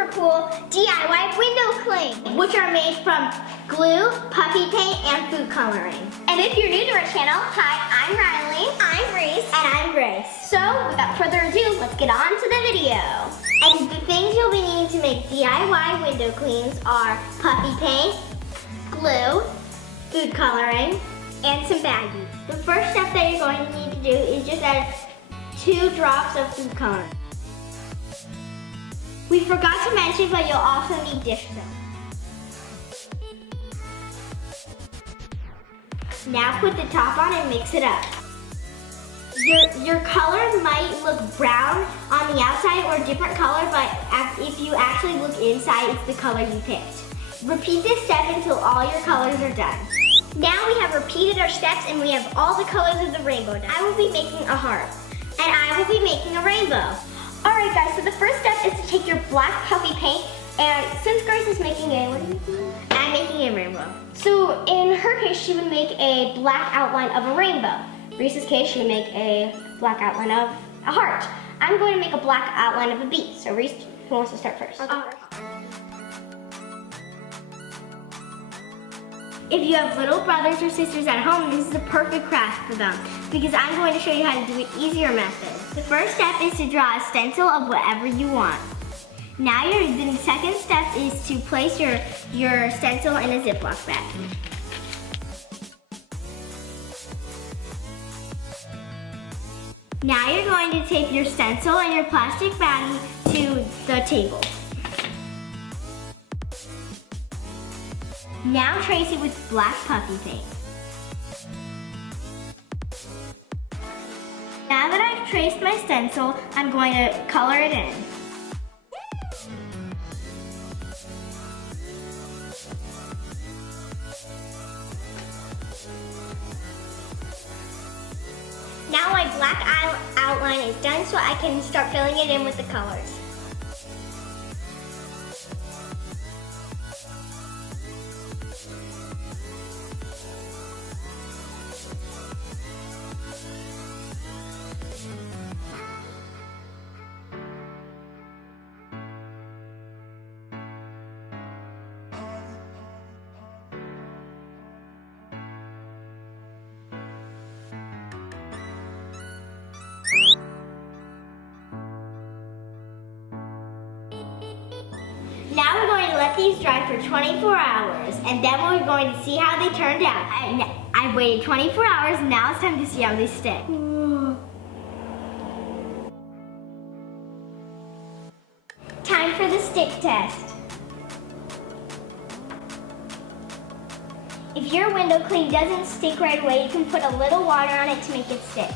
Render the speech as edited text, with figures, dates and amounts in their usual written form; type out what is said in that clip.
super cool DIY window clings, which are made from glue, puffy paint, and food coloring. And if you're new to our channel, hi, I'm Riley. I'm Reese. And I'm Grace. So, without further ado, let's get on to the video. And the things you'll be needing to make DIY window cleans are puffy paint, glue, food coloring, and some baggies. The first step that you're going to need to do is just add 2 drops of food coloring. We forgot to mention, but you'll also need dish soap. Now put the top on and mix it up. Your color might look brown on the outside or a different color, but if you actually look inside, it's the color you picked. Repeat this step until all your colors are done. Now we have repeated our steps and we have all the colors of the rainbow done. I will be making a heart, and I will be making a rainbow. Alright guys, so the first step is to take your black puffy paint, and since Grace is making a, what are you making? I'm making a rainbow. So in her case, she would make a black outline of a rainbow. Reese's case, she would make a black outline of a heart. I'm going to make a black outline of a bee. So Reese, who wants to start first? If you have little brothers or sisters at home, this is a perfect craft for them because I'm going to show you how to do an easier method. The first step is to draw a stencil of whatever you want. Now the second step is to place your stencil in a Ziploc bag. Now you're going to take your stencil and your plastic baggie to the table. Now trace it with black puffy paint. Now that I've traced my stencil, I'm going to color it in. Now my black outline is done, so I can start filling it in with the colors. Now we're going to let these dry for 24 hours, and then we're going to see how they turned out. I've waited 24 hours, now it's time to see how they stick. Time for the stick test. If your window clean doesn't stick right away, you can put a little water on it to make it stick.